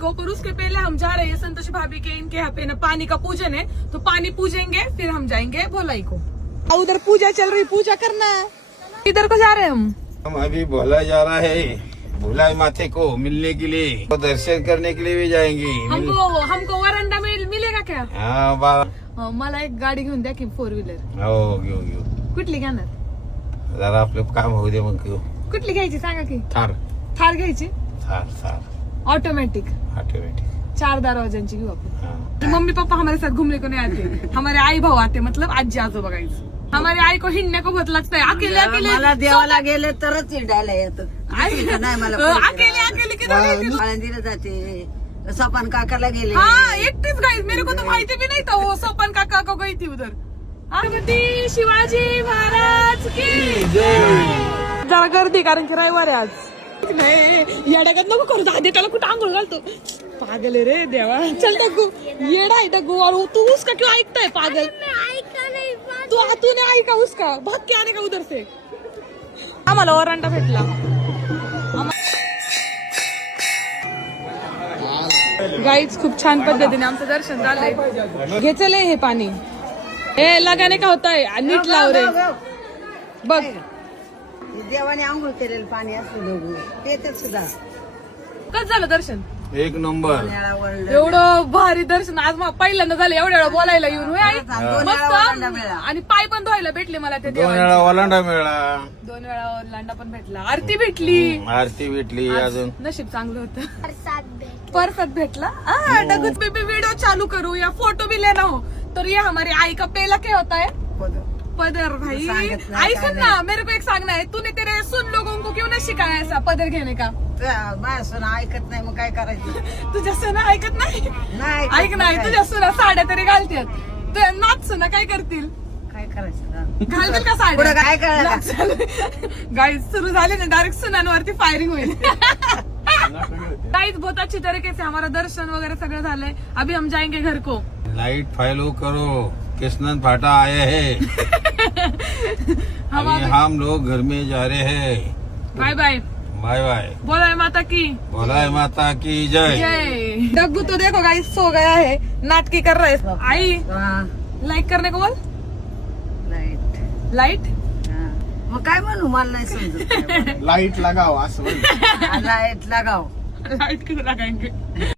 को, पर उसके पहले हम जा रहे हैं संतोष भाभी के इनके यहाँ पे ना पानी का पूजन है, तो पानी पूजेंगे फिर हम जाएंगे भोलाई को। उधर पूजा चल रही, पूजा करना। इधर को जा रहे हैं हम अभी भोला जा रहा है, भोला माथे को मिलने के लिए, तो दर्शन करने के लिए भी जाएंगे। हमको वरंडा में मिलेगा क्या? हाँ मला एक गाडी घेऊन द्या की 4 व्हीलर। हो घेऊ कुठली घेणार? जरा आपलं काम होऊ दे मग घेऊ। कुठली घ्यायची सांगा की? थार घ्यायची, थार ऑटोमेटिक ऑटोमेटिक 4 दरवाजांची घेऊ आपण। हाँ। मम्मी पापा हमारे साथ घूमने को नहीं आते, हमारे आई भाऊ आते, मतलब आजी आजोबा गाइस। हमारी आई को हिंडने को बहुत लगता है, अकेले मला देवाला गेले तरच हिंडायला येत नाही मला अकेले किधर? आळंदीला जाते, सपान काकाला गेले। हाँ एकटीच गाइस, मेरे को तो माहिती भी नहीं था वो सोपन काका को गई थी उधर। छत्रपती शिवाजी महाराज की जरा गर्दी, कारण की रविवार आहे आज। नाही येड्यागत नको करू, दादी त्याला कुठं आंघोळ घालतो, पागल आहे रे देवा। चल डग्गू, येडा आहे डग्गू, और तू उसका क्यों ऐकता है पागल? तूने ऐका उसका, भाग के आने का उधर से। आम्हाला ओरंडा भेटला। गाईज खूप छान पद्धतीने आमचं दर्शन झालंय। घे चले हे पाणी, हे लगाने का होता है, नीट लाव रे बघ। देवाने आंघोळ केलेलं पाणी असतं दोघं, ते सुद्धा कसं झालं दर्शन? एक नंबर। एवढं भारी दर्शन आज मला पहिल्यांदा झालं, एवढ्या वेळा बोलायला येऊन होय आई? मस्त, आणि पाय पण धुवायला भेटले मला ते 2 वेळा ओलांडा मिळाला, 2 वेळा लांडा पण भेटला, आरती भेटली, आरती भेटली, अजून नशीब चांगलं होतं, परसाद भेटला। डगुच बेबी वीडियो चालू करू या फोटो भी लेना हो तो ये हमारी आई का पहला क्या होता है? पदर। भाई आई सुन ना, मेरे को एक सांगना है, तूने तेरे सुन लोगों को क्यों नहीं सिखाया ऐसा पदर घेने का? माझ्या सुना ऐकत नाही, मग काय करायचं? तुझ्या सुना ऐकत नाही? ऐक नाही, तुझ्या सुना साड्या तरी घालतात, तुझ्या नाच सुना काय करतील? काय करायचं? घालतील का साड्या? पुढं काय करायचं? गाइस सुरू झाले ना, डायरेक्ट सुनांवरती फायरिंग होईल। गाइस बहुत अच्छी तरीके से हमारा दर्शन वगैरह सगळं झालंय, अभी हम जाएंगे घर को। लाइट फॉलो करो, कृष्णन फाटा आए हैं। अभी हम लोग घर में जा रहे हैं। Bye bye bye bye. बोला माता की बोला माता की जय। जय। डग्गू तो देखो गाइस सो गया है, नाटकी कर रहा है। आई हा, लाइक करने को बोल। लाईट लाइट हा. मग काय म्हणू, मला नाही समजत। लाइट लगाओ असं लाईट लगाव। लाइट क्यों लगाएंगे?